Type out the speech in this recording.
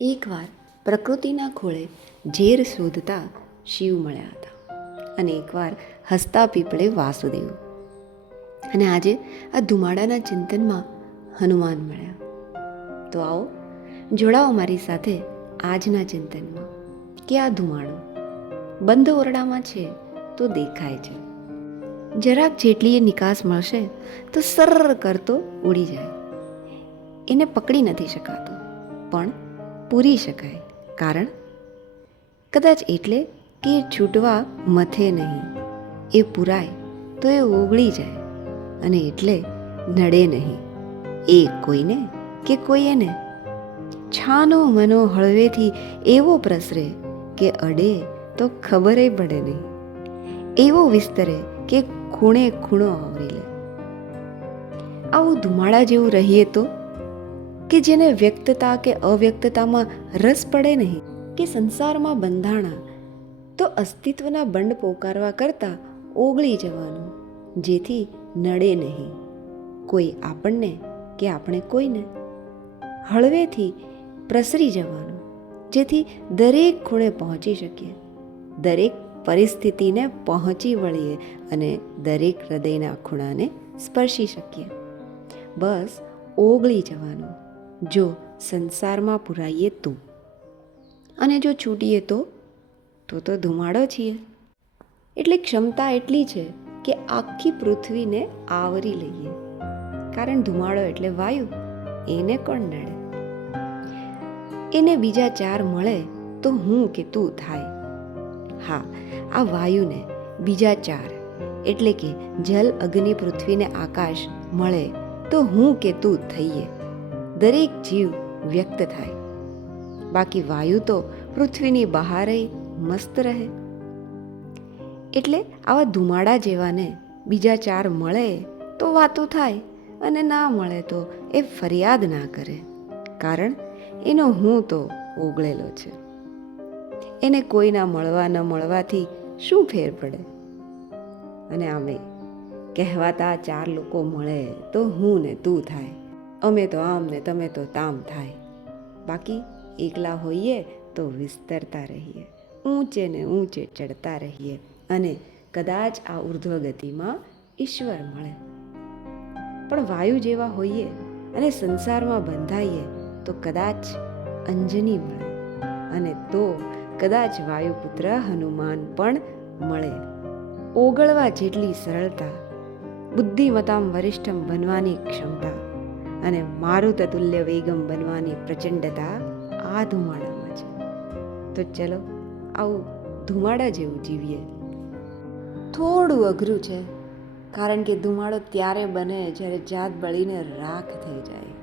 એકવાર પ્રકૃતિના ખોળે ઝેર શોધતા શિવ મળ્યા હતા અને એકવાર હસતા પીપળે વાસુદેવ, અને આજે આ ધુમાડાના ચિંતનમાં હનુમાન મળ્યા. તો આવો જોડાઓ મારી સાથે આજના ચિંતનમાં કે આ ધુમાડો બંધ ઓરડામાં છે તો દેખાય છે, જરાક જેટલી એ નિકાસ મળશે તો સરર કરતો ઉડી જાય. એને પકડી નથી શકાતો પણ પૂરી શકાય, કારણ કદાચ એટલે કે એ છૂટવા મથે નહીં. એ પૂરાય તો એ ઓગળી જાય, અને એટલે નડે નહીં એ કોઈને કે કોઈ એને. છાનો મનો હળવેથી એવો પ્રસરે કે અડે તો ખબરે પડે નહીં, એવો વિસ્તરે કે ખૂણે ખૂણો આવરી લે. આવું ધુમાડા જેવું રહીએ તો, કે જેને વ્યક્તતા કે અવ્યક્તતામાં રસ પડે નહીં, કે સંસારમાં બંધાણા તો અસ્તિત્વના બંડ પોકારવા કરતાં ઓગળી જવાનું, જેથી નડે નહીં કોઈ આપણને કે આપણે કોઈને. હળવેથી પ્રસરી જવાનું, જેથી દરેક ખૂણે પહોંચી શકીએ, દરેક પરિસ્થિતિને પહોંચી વળીએ અને દરેક હૃદયના ખૂણાને સ્પર્શી શકીએ. બસ ઓગળી જવાનું. જો સંસારમાં પુરાઈએ તો, અને જો છૂટીએ તો ધુમાડો છીએ. એટલે ક્ષમતા એટલી છે કે આખી પૃથ્વીને આવરી લઈએ, કારણ ધુમાડો એટલે વાયુ, એને કોણ નડે? એને બીજા ચાર મળે તો હું કે તું થાય. હા, આ વાયુને બીજા ચાર એટલે કે જલ, અગ્નિ, પૃથ્વીને આકાશ મળે તો હું કે તું થઈએ. દરેક જીવ વ્યક્ત થાય. બાકી વાયુ તો પૃથ્વીની બહારે મસ્ત રહે. એટલે આવા ધુમાડા જેવાને બીજા ચાર મળે તો વાતો થાય, અને ના મળે તો એ ફરિયાદ ના કરે, કારણ એનો હું તો ઓગળેલો છે. એને કોઈના મળવા ન મળવાથી શું ફેર પડે? અને આમે કહેવાતા ચાર લોકો મળે તો હું ને તું થાય, અમે તો આમ ને તમે તો તામ થાય. બાકી એકલા હોઈએ તો વિસ્તરતા રહીએ, ઊંચે ને ઊંચે ચડતા રહીએ, અને કદાચ આ ઉર્ધ્વ ગતિમાં ઈશ્વર મળે. પણ વાયુ જેવા હોઈએ અને સંસારમાં બંધાઈએ તો કદાચ અંજની મળે, અને તો કદાચ વાયુપુત્ર હનુમાન પણ મળે. ઓગળવા જેટલી સરળતા, બુદ્ધિમતામ વરિષ્ઠમ બનવાની ક્ષમતા, અને મારુતતુલ્ય વેગમ બનવાની પ્રચંડતા આ ધુમાડામાં છે. તો ચલો આવું ધુમાડા જેવું જીવીએ. થોડું અઘરું છે, કારણ કે ધુમાડો ત્યારે બને જ્યારે જાત બળીને રાખ થઈ જાય.